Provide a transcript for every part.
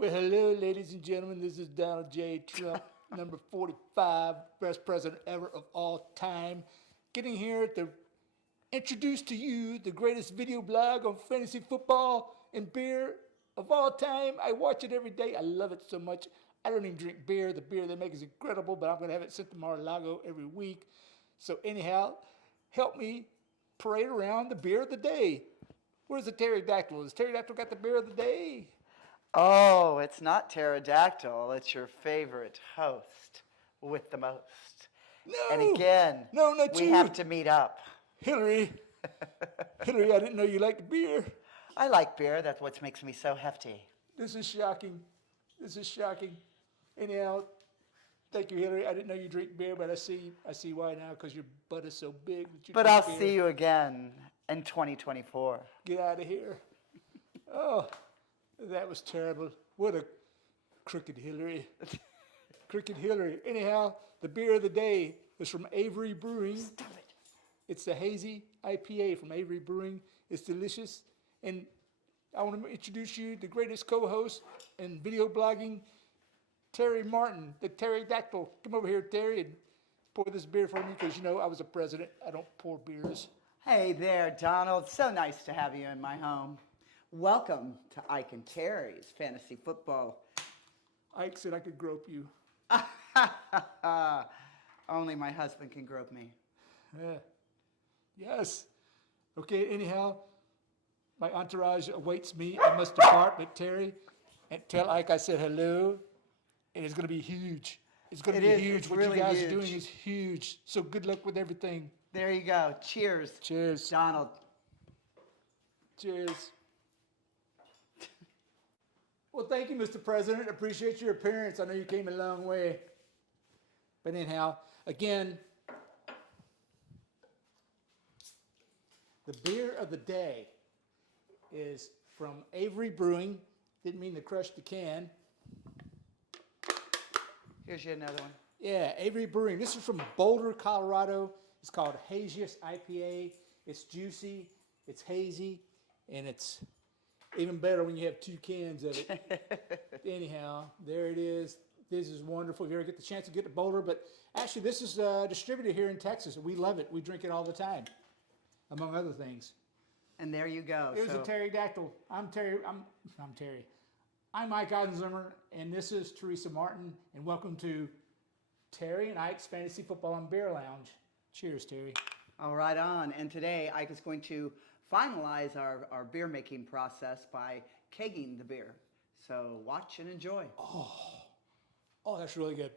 Well, hello, ladies and gentlemen. This is Donald J. Trump, number 45, best president ever of all time. Getting here to introduce to you the greatest video blog on fantasy football and beer of all time. I watch it every day. I love it so much. I don't even drink beer. The beer they make is incredible, but I'm going to have it sent to Mar-a-Lago every week. So anyhow, help me parade around the beer of the day. Where's the pterodactyl? Has pterodactyl got the beer of the day? Oh, it's not pterodactyl. It's your favorite host with the most. No. And again, no, not we you. have to meet up. Hillary, Hillary, I didn't know you liked beer. I like beer. That's what makes me so hefty. This is shocking. This is shocking. Anyhow, thank you, Hillary. I didn't know you drink beer, but I see why now, because your butt is so big. But I'll see you again in 2024. Get out of here. Oh, that was terrible. What a crooked Hillary. Crooked Hillary. Anyhow, the beer of the day is from Avery Brewing. Stop it. It's the hazy IPA from Avery Brewing. It's delicious. And I want to introduce you to the greatest co-host in video blogging, Terry Martin, the pterodactyl. Come over here, Terry, and pour this beer for me, because you know I was a president. I don't pour beers. Hey there, Donald. So nice to have you in my home. Welcome to Ike and Terry's Fantasy Football. Ike said I could grope you. Only my husband can grope me. Yes. Okay, anyhow, my entourage awaits me. I must depart, but Terry, and tell Ike I said hello, and it's going to be huge. It's going to be huge. What really you guys huge. are doing is huge. So good luck with everything. There you go. Cheers. Cheers. Donald. Cheers. Well, thank you, Mr. President. Appreciate your appearance. I know you came a long way. But anyhow, again, the beer of the day is from Avery Brewing. Didn't mean to crush the can. Here's you another one. Yeah, Avery Brewing. This is from Boulder, Colorado. It's called Haziest IPA. It's juicy, it's hazy, and it's even better when you have two cans of it. Anyhow, there it is. This is wonderful. If you ever get the chance to get to Boulder, but actually this is distributed here in Texas. We love it. We drink it all the time, among other things. And there you go. It was a pterodactyl. I'm Terry. I'm Terry. I'm Mike Eisenzimmer, and this is Teresa Martin, and welcome to Terry and Ike's Fantasy Football and Beer Lounge. Cheers, Terry. All right on. And today Ike is going to finalize our beer making process by kegging the beer. So watch and enjoy. Oh, that's really good.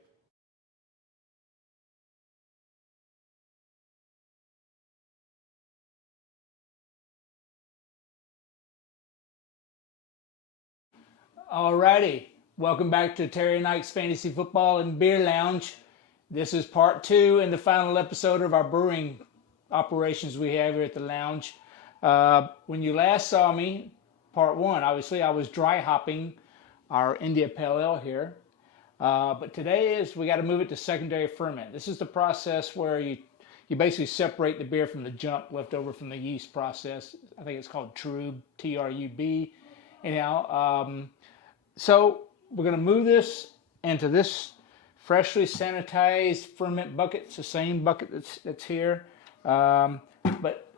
All righty. Welcome back to Terry and Ike's Fantasy Football and Beer Lounge. This is part 2 and the final episode of our brewing operations we have here at the lounge. When you last saw me, part 1, obviously I was dry hopping our India Pale Ale here. But today we got to move it to secondary ferment. This is the process where you basically separate the beer from the junk left over from the yeast process. I think it's called Trub, T-R-U-B. Anyhow, so we're going to move this into this freshly sanitized ferment bucket. It's the same bucket that's here. But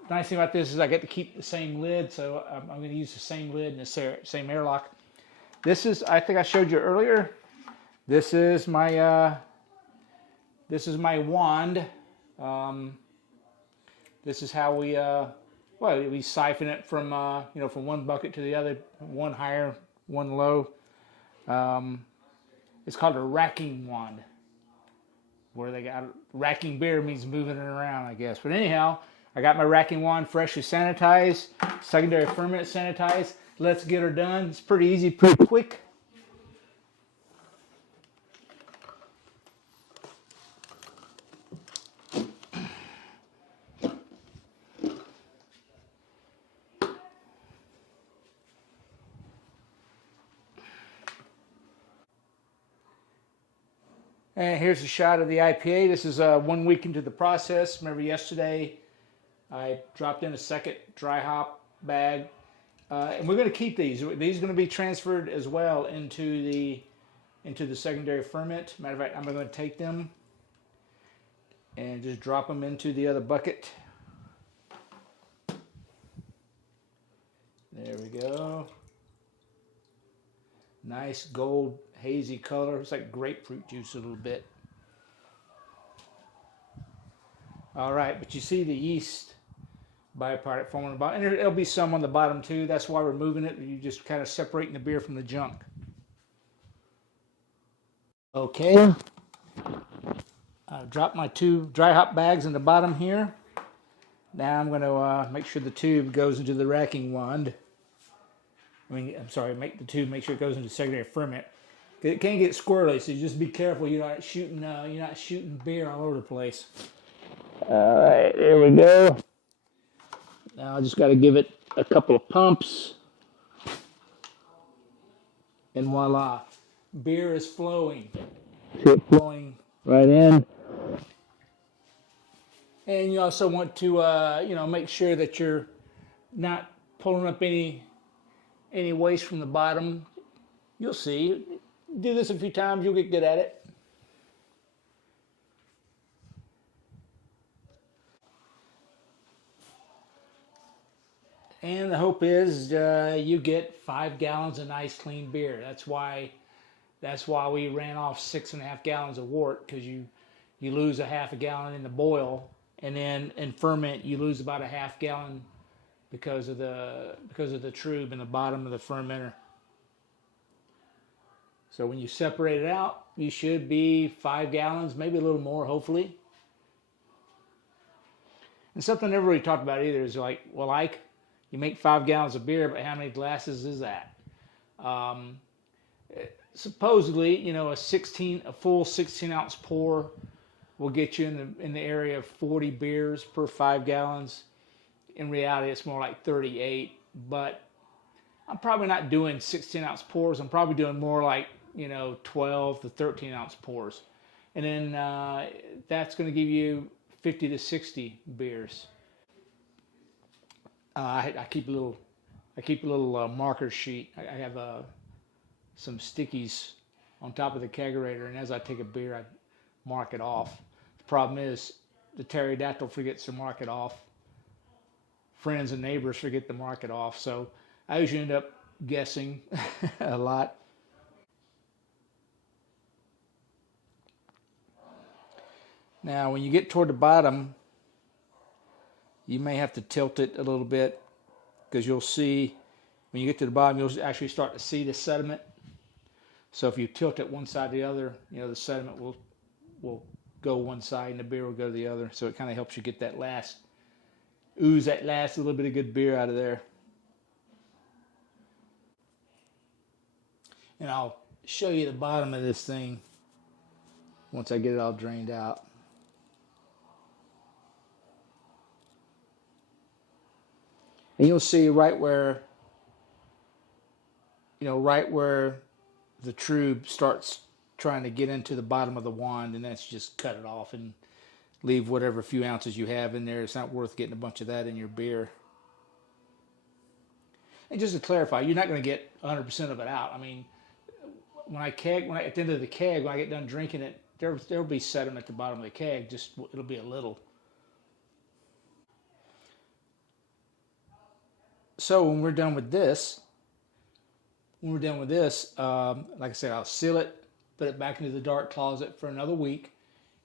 the nice thing about this is I get to keep the same lid, so I'm going to use the same lid and the same airlock. This is, I think I showed you earlier, this is my wand. This is how we siphon it from from one bucket to the other, one higher, one low. It's called a racking wand. Where they got racking beer means moving it around, I guess. But anyhow, I got my racking wand freshly sanitized, secondary ferment sanitized. Let's get her done. It's pretty easy, pretty quick. And here's a shot of the IPA. This is 1 week into the process. Remember yesterday I dropped in a second dry hop bag And we're going to keep these. These are going to be transferred as well into the secondary ferment. Matter of fact, I'm going to take them and just drop them into the other bucket. There we go. Nice gold hazy color. It's like grapefruit juice a little bit. All right, but you see the yeast byproduct forming on the bottom. And there'll be some on the bottom too. That's why we're moving it. You just kind of separating the beer from the junk. Okay. I've dropped my 2 dry hop bags in the bottom here. Now I'm going to make sure the tube goes into the racking wand. I'm sorry, make sure it goes into secondary ferment. It can get squirrely, so just be careful you're not shooting beer all over the place. All right, there we go. Now I just got to give it a couple of pumps, and voila, beer is flowing. See it flowing right in. And you also want to make sure that you're not pulling up any waste from the bottom. You'll see. Do this a few times, you'll get good at it. And the hope is you get 5 gallons of nice clean beer. That's why we ran off 6.5 gallons of wort, because you lose a half a gallon in the boil, and then in ferment you lose about a half gallon because of the trube in the bottom of the fermenter. So when you separate it out, you should be 5 gallons, maybe a little more, hopefully. And something I never really talked about either is you make 5 gallons of beer, but how many glasses is that? Supposedly, a full 16-ounce pour will get you in the area of 40 beers per 5 gallons. In reality, it's more like 38, but I'm probably not doing 16-ounce pours. I'm probably doing more like 12 to 13-ounce pours, and then that's going to give you 50 to 60 beers. I keep a little marker sheet. I have some stickies on top of the kegerator, and as I take a beer, I mark it off. The problem is the pterodactyl forgets to mark it off. Friends and neighbors forget to mark it off, so I usually end up guessing a lot. Now, when you get toward the bottom, you may have to tilt it a little bit, because you'll see, when you get to the bottom, you'll actually start to see the sediment. So if you tilt it one side to the other, the sediment will go one side and the beer will go to the other. So it kind of helps you get that last little bit of good beer out of there. And I'll show you the bottom of this thing once I get it all drained out. And you'll see right where the tube starts trying to get into the bottom of the wand, and that's just cut it off and leave whatever few ounces you have in there. It's not worth getting a bunch of that in your beer. And just to clarify, you're not going to get 100% of it out. I mean, at the end of the keg, when I get done drinking it, there'll be sediment at the bottom of the keg. Just it'll be a little. So when we're done with this, like I said, I'll seal it, put it back into the dark closet for another week,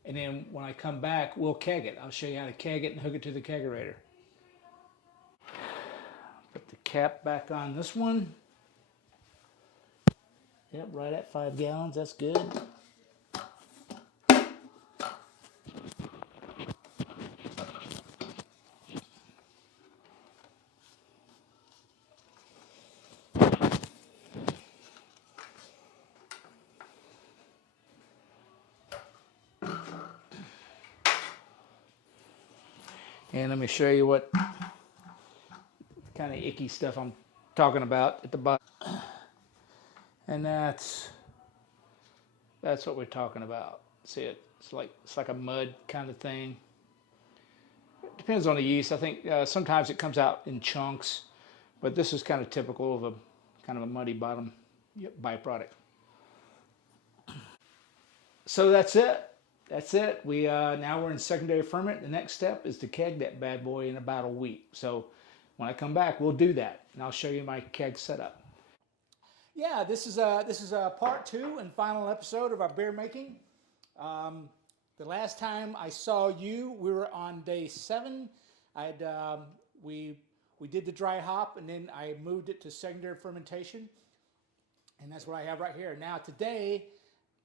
and then when I come back, we'll keg it. I'll show you how to keg it and hook it to the kegerator. Put the cap back on this one. Yep, right at 5 gallons. That's good. And let me show you what kind of icky stuff I'm talking about at the bottom. And that's what we're talking about. See it? It's like a mud kind of thing. It depends on the yeast. I think sometimes it comes out in chunks. But this is kind of typical of a kind of a muddy bottom byproduct. So that's it. That's it. We now we're in secondary ferment. The next step is to keg that bad boy in about a week. So when I come back, we'll do that, and I'll show you my keg setup. Yeah, this is a part 2 and final episode of our beer making. The last time I saw you, we were on day 7. We did the dry hop, and then I moved it to secondary fermentation, and that's what I have right here. Now today,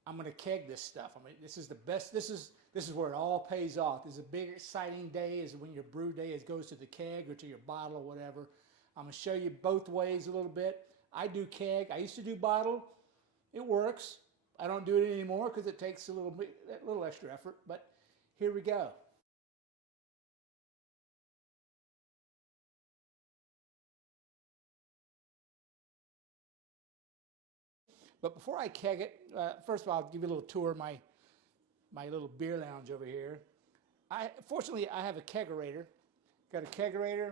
I'm going to keg this stuff. I mean, this is the best. This is where it all pays off. This is a big, exciting day. Is when your brew day goes to the keg or to your bottle or whatever. I'm going to show you both ways a little bit. I do keg. I used to do bottle. It works. I don't do it anymore because it takes a little extra effort. But here we go. But before I keg it, first of all, I'll give you a little tour of my little beer lounge over here. Fortunately, I have a kegerator. Got a kegerator.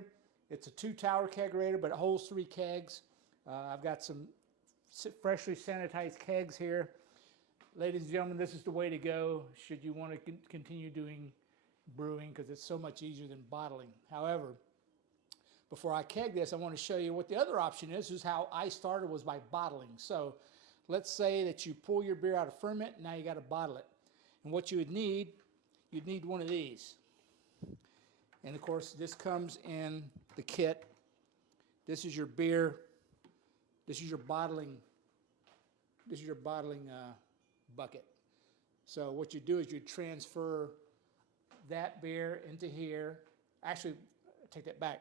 It's a 2-tower kegerator, but it holds 3 kegs. I've got some freshly sanitized kegs here. Ladies and gentlemen, this is the way to go should you want to continue doing brewing, because it's so much easier than bottling. However, before I keg this, I want to show you what the other option is. This is how I started, was by bottling. So let's say that you pull your beer out of ferment, and now you got to bottle it. And what you would need, you'd need one of these. And of course, this comes in the kit. This is your beer. This is your bottling. Bucket. So what you do is you transfer that beer into here. Actually, take that back.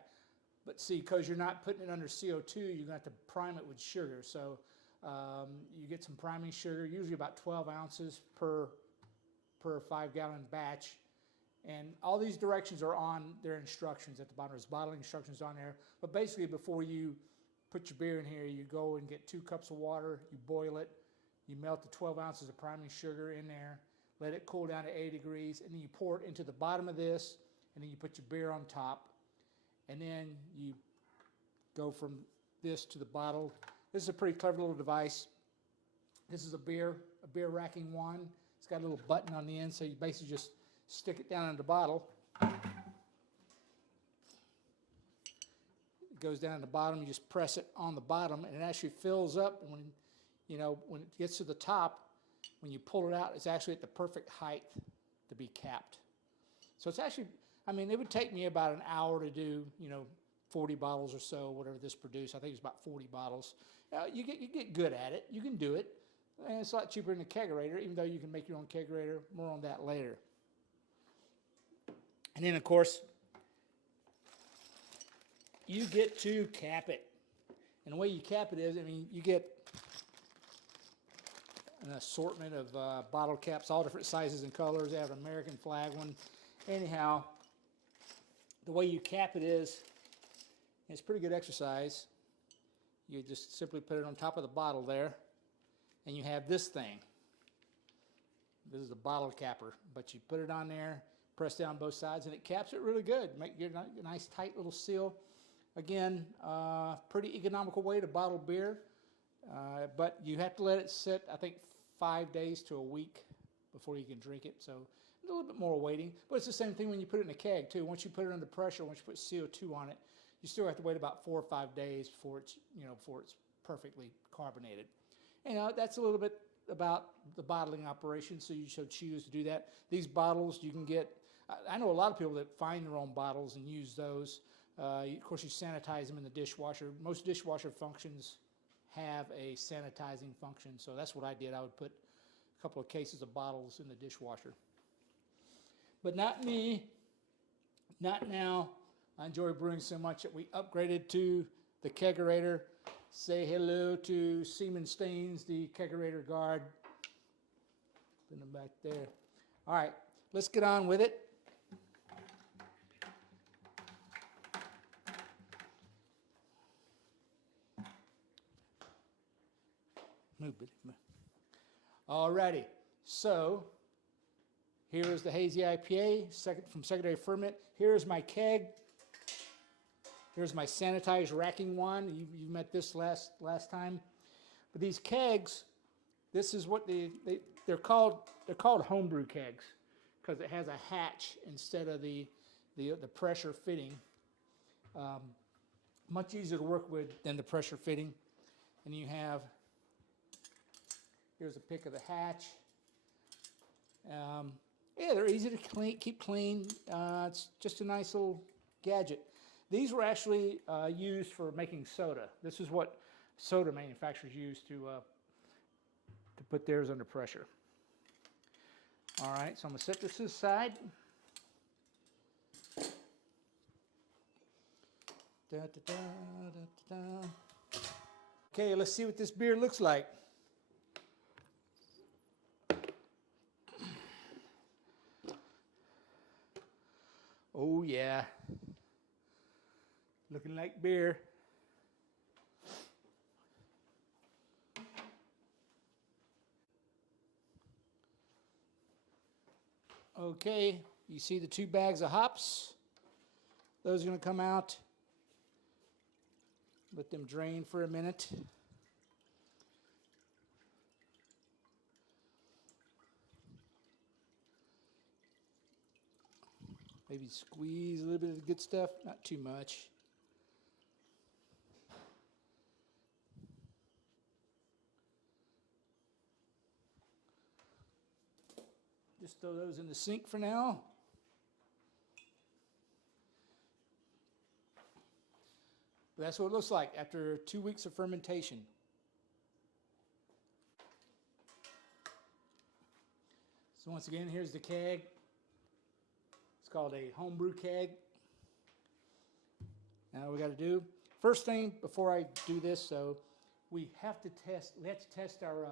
But see, because you're not putting it under CO2, you're going to have to prime it with sugar. So you get some priming sugar, usually about 12 ounces per 5-gallon batch. And all these directions are on their instructions at the bottom. There's bottling instructions on there. But basically, before you put your beer in here, you go and get 2 cups of water, you boil it, you melt the 12 ounces of priming sugar in there, let it cool down to 80 degrees, and then you pour it into the bottom of this, and then you put your beer on top, and then you go from this to the bottle. This is a pretty clever little device. This is a beer racking one. It's got a little button on the end, so you basically just stick it down in the bottle. It goes down in the bottom. You just press it on the bottom, and it actually fills up. And when it gets to the top, when you pull it out, it's actually at the perfect height to be capped. So it's actually, I mean, it would take me about an hour to do, 40 bottles or so, whatever this produced. I think it's about 40 bottles. You get good at it. You can do it. And it's a lot cheaper than a kegerator, even though you can make your own kegerator. More on that later. And then, of course, you get to cap it. And the way you cap it is, you get an assortment of bottle caps, all different sizes and colors. They have an American flag one. Anyhow, the way you cap it is, it's pretty good exercise. You just simply put it on top of the bottle there, and you have this thing. This is a bottle capper, but you put it on there, press down both sides, and it caps it really good. Make a nice tight little seal. Again, pretty economical way to bottle beer, but you have to let it sit, I think, 5 days to a week before you can drink it. So a little bit more waiting, but it's the same thing when you put it in a keg too. Once you put it under pressure, once you put CO2 on it, you still have to wait about 4 or 5 days before it's perfectly carbonated. That's a little bit about the bottling operation, so you should choose to do that. These bottles you can get, I know a lot of people that find their own bottles and use those. Of course, you sanitize them in the dishwasher. Most dishwasher functions have a sanitizing function, so that's what I did. I would put a couple of cases of bottles in the dishwasher. But not me, not now. I enjoy brewing so much that we upgraded to the kegerator. Say hello to Seaman Staines, the kegerator guard. Put them back there. All right, let's get on with it. Move it. All righty. So here is the hazy IPA from secondary ferment. Here is my keg. Here's my sanitized racking wand. You met this last time. But these kegs, this is what they're called. They're called homebrew kegs because it has a hatch instead of the pressure fitting. Much easier to work with than the pressure fitting. And you have, here's a pic of the hatch. Yeah, they're easy to keep clean. It's just a nice little gadget. These were actually used for making soda. This is what soda manufacturers use to put theirs under pressure. All right, so I'm going to set this aside. Da, da, da, da, da. Okay, let's see what this beer looks like. Oh yeah, looking like beer. Okay, you see the 2 bags of hops. Those are going to come out. Let them drain for a minute. Maybe squeeze a little bit of the good stuff, not too much. Just throw those in the sink for now. But that's what it looks like after 2 weeks of fermentation. So once again, here's the keg. It's called a homebrew keg. Now what we got to do, first thing before I do this, so we have to test our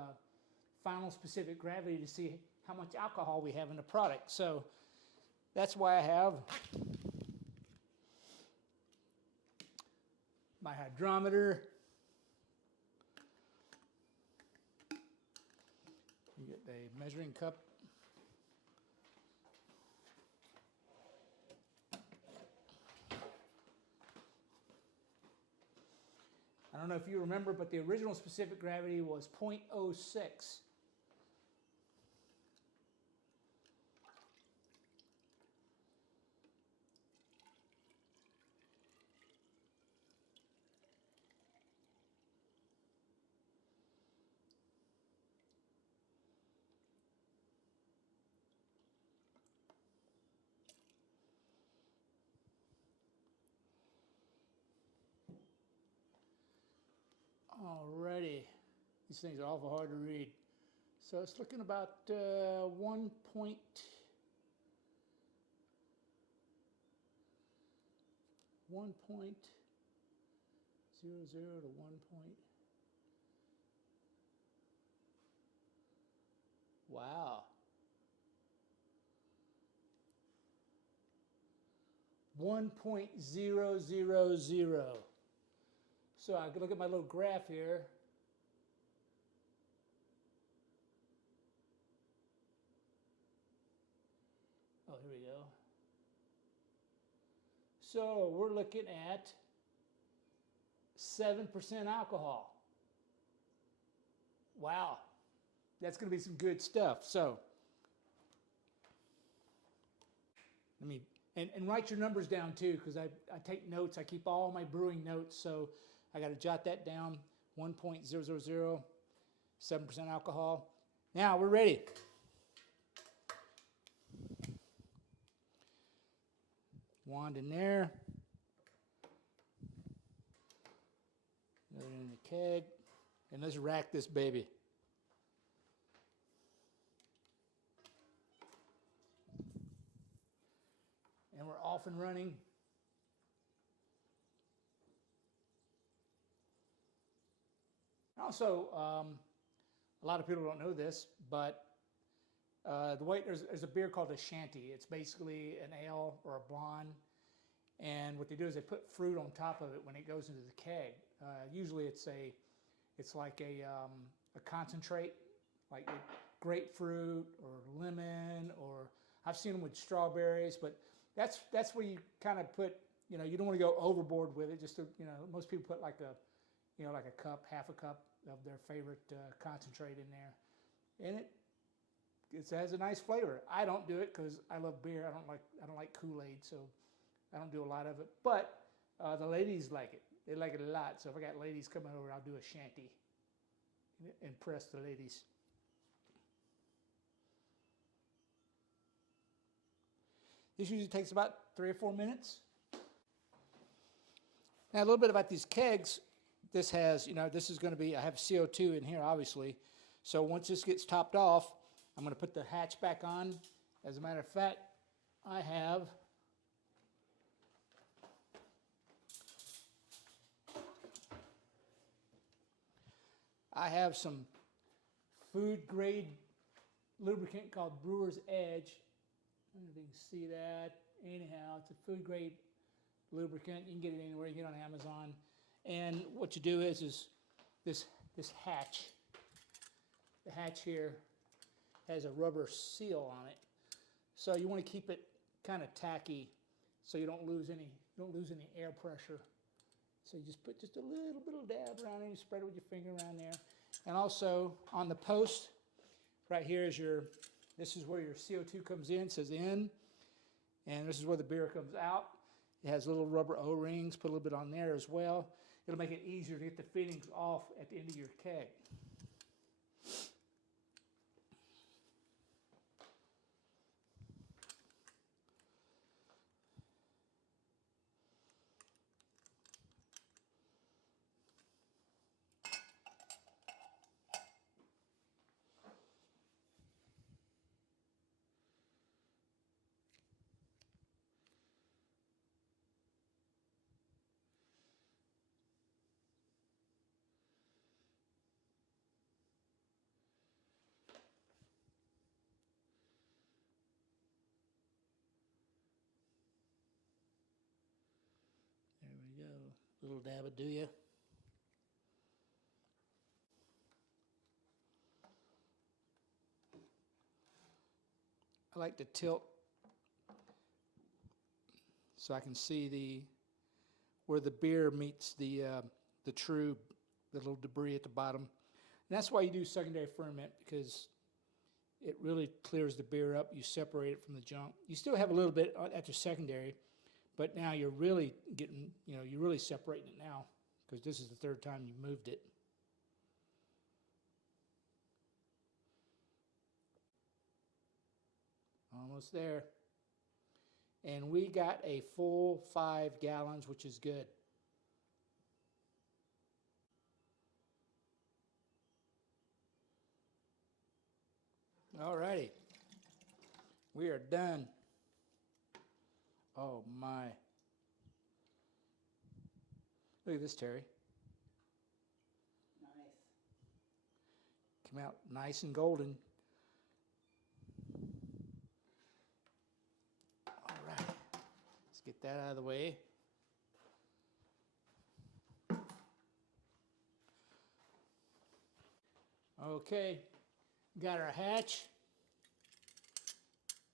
final specific gravity to see how much alcohol we have in the product. So that's why I have my hydrometer. You get a measuring cup. I don't know if you remember, but the original specific gravity was 0.06. Alrighty, these things are awful hard to read. So it's looking about 1.00 to 1. Wow. 1.000. So I can look at my little graph here. Oh, here we go. So we're looking at 7% alcohol. Wow. That's going to be some good stuff. So let me, and write your numbers down too, because I take notes. I keep all my brewing notes. So I got to jot that down. 1.000, 7% alcohol. Now we're ready. Wand in there. Another in the keg. And let's rack this baby. And we're off and running. Also, a lot of people don't know this, but there's a beer called a shanty. It's basically an ale or a blonde, and what they do is they put fruit on top of it when it goes into the keg. Usually, it's like a concentrate, like grapefruit or lemon, or I've seen them with strawberries. But that's where you kind of put you don't want to go overboard with it. Just to, most people put like a cup, half a cup of their favorite concentrate in there, and it has a nice flavor. I don't do it because I love beer. I don't like Kool-Aid, so I don't do a lot of it. But the ladies like it. They like it a lot. So if I got ladies coming over, I'll do a shanty. Impress the ladies. This usually takes about 3 or 4 minutes. Now a little bit about these kegs. This has, this is going to be, I have CO2 in here, obviously. So once this gets topped off, I'm going to put the hatch back on. As a matter of fact, I have some food grade lubricant called Brewer's Edge. I don't know if you can see that. Anyhow, it's a food grade lubricant. You can get it anywhere. You can get it on Amazon. And what you do is this hatch. The hatch here has a rubber seal on it. So you want to keep it kind of tacky so you don't lose any air pressure. So you just put just a little bit of dab around it, you spread it with your finger around there. And also on the post, right here is this is where your CO2 comes in, it says in, and this is where the beer comes out. It has little rubber O-rings, put a little bit on there as well. It'll make it easier to get the fittings off at the end of your keg. There we go. Little dab of do ya. I like to tilt so I can see where the beer meets the little debris at the bottom. And that's why you do secondary ferment, because it really clears the beer up. You separate it from the junk. You still have a little bit after secondary, but now you're really getting, you're really separating it now, because this is the third time you moved it. Almost there. And we got a full 5 gallons, which is good. All righty. We are done. Oh my. Look at this, Terry. Nice. Came out nice and golden. All right. Let's get that out of the way. Okay. Got our hatch.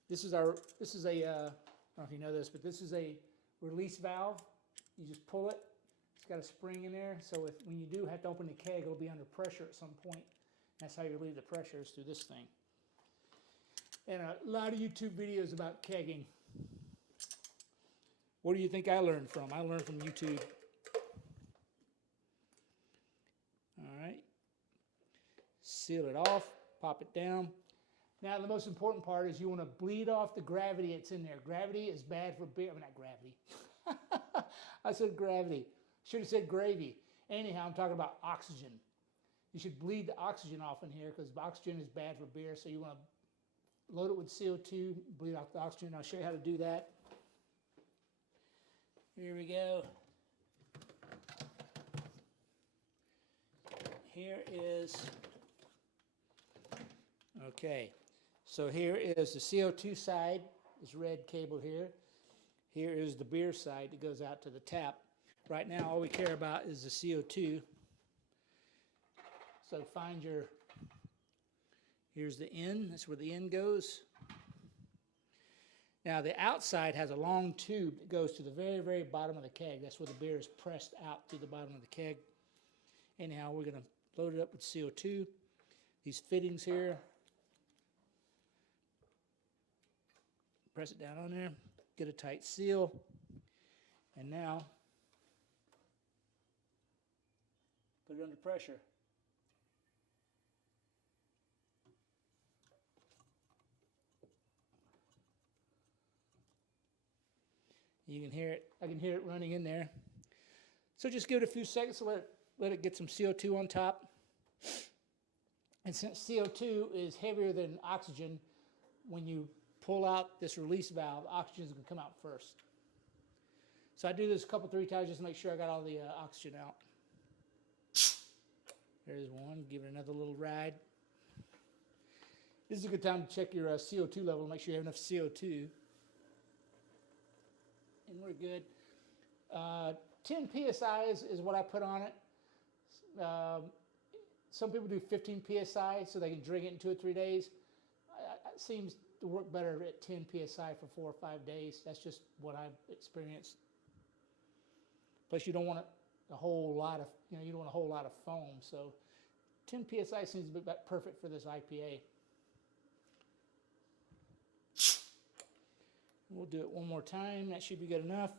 This is a, I don't know if you know this, but this is a release valve. You just pull it. It's got a spring in there, so when you do have to open the keg, it'll be under pressure at some point. That's how you relieve the pressure, is through this thing. And a lot of YouTube videos about kegging. What do you think I learned from? I learned from YouTube. All right. Seal it off. Pop it down. Now the most important part is you want to bleed off the gravity that's in there. Gravity is bad for beer. I mean, not gravity. I said gravity. Should have said gravy. Anyhow, I'm talking about oxygen. You should bleed the oxygen off in here, because oxygen is bad for beer. So you want to load it with CO2, bleed off the oxygen. I'll show you how to do that. Here we go. Here is... Okay, so here is the CO2 side, this red cable here. Here is the beer side that goes out to the tap. Right now, all we care about is the CO2. So find here's the end, that's where the end goes. Now the outside has a long tube that goes to the very, very bottom of the keg. That's where the beer is pressed out to the bottom of the keg. Anyhow, we're going to load it up with CO2. These fittings here. Press it down on there. Get a tight seal. And now, put it under pressure. You can hear it. I can hear it running in there. So just give it a few seconds to let it get some CO2 on top. And since CO2 is heavier than oxygen, when you pull out this release valve, oxygen is going to come out first. So I do this a couple, 3 times just to make sure I got all the oxygen out. There's one. Give it another little ride. This is a good time to check your CO2 level, make sure you have enough CO2. And we're good. 10 psi is what I put on it. Some people do 15 psi so they can drink it in 2 or 3 days. It seems to work better at 10 psi for 4 or 5 days. That's just what I've experienced. Plus, you don't want a whole lot of, you don't want a whole lot of foam. So 10 psi seems to be about perfect for this IPA. We'll do it one more time. That should be good enough.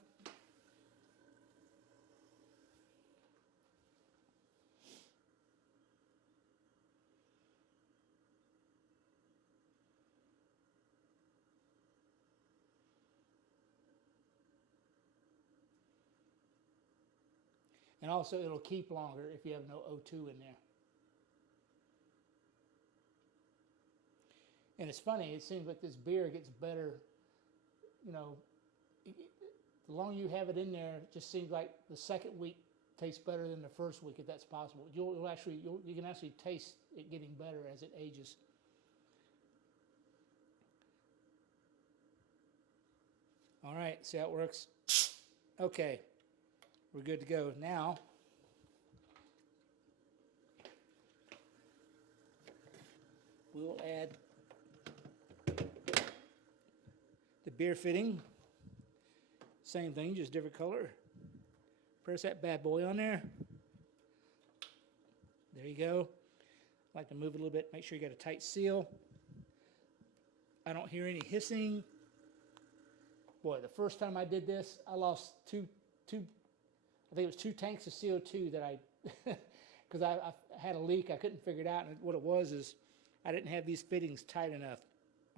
And also, it'll keep longer if you have no O2 in there. And it's funny, it seems like this beer gets better. The longer you have it in there, it just seems like the second week tastes better than the first week, if that's possible. You can actually taste it getting better as it ages. All right, see how it works? Okay, we're good to go. Now, we'll add the beer fitting. Same thing, just different color. Press that bad boy on there. There you go. I like to move it a little bit, make sure you got a tight seal. I don't hear any hissing. Boy, the first time I did this, I lost I think it was 2 tanks of CO2 that because I had a leak, I couldn't figure it out, and what it was is I didn't have these fittings tight enough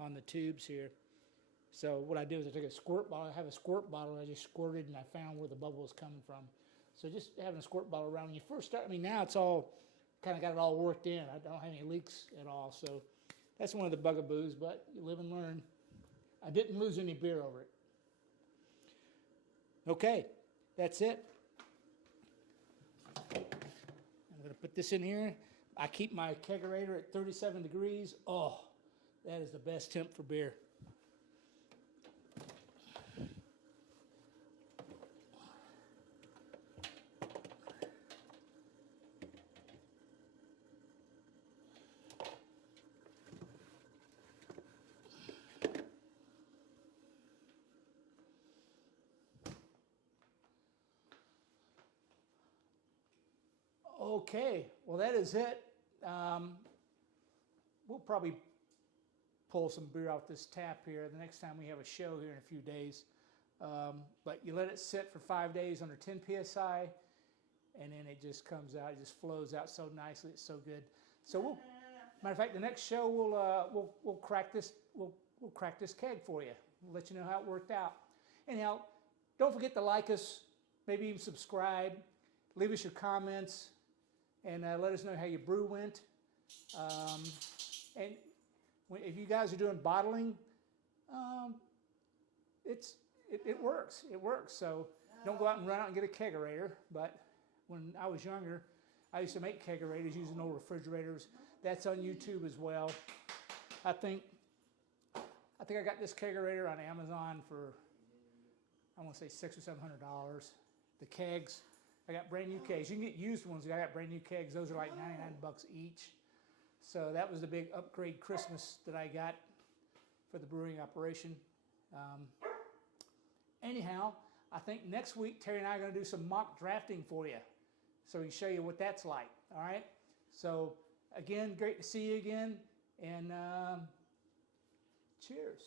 on the tubes here. So what I did was I took a squirt bottle, I have a squirt bottle, and I just squirted, and I found where the bubble was coming from. So just having a squirt bottle around, when you first start, now it's all, kind of got it all worked in. I don't have any leaks at all, so that's one of the bugaboos, but you live and learn. I didn't lose any beer over it. Okay, that's it. I'm going to put this in here. I keep my kegerator at 37 degrees. Oh, that is the best temp for beer. Okay, well that is it. We'll probably pull some beer out this tap here the next time we have a show here in a few days. But you let it sit for 5 days under 10 psi, and then it just comes out. It just flows out so nicely. It's so good. So matter of fact, the next show we'll crack this. We'll crack this keg for you. We'll let you know how it worked out. Anyhow, don't forget to like us. Maybe even subscribe. Leave us your comments. And let us know how your brew went. And if you guys are doing bottling, it works. It works. So don't go out and run out and get a kegerator. But when I was younger, I used to make kegerators using old refrigerators. That's on YouTube as well. I think I got this kegerator on Amazon for, I want to say $600 or $700. The kegs. I got brand new kegs. You can get used ones. I got brand new kegs. Those are like $99 each. So that was the big upgrade Christmas that I got for the brewing operation. Anyhow, I think next week Terry and I are going to do some mock drafting for you, so we can show you what that's like. All right. So again, great to see you again, and cheers.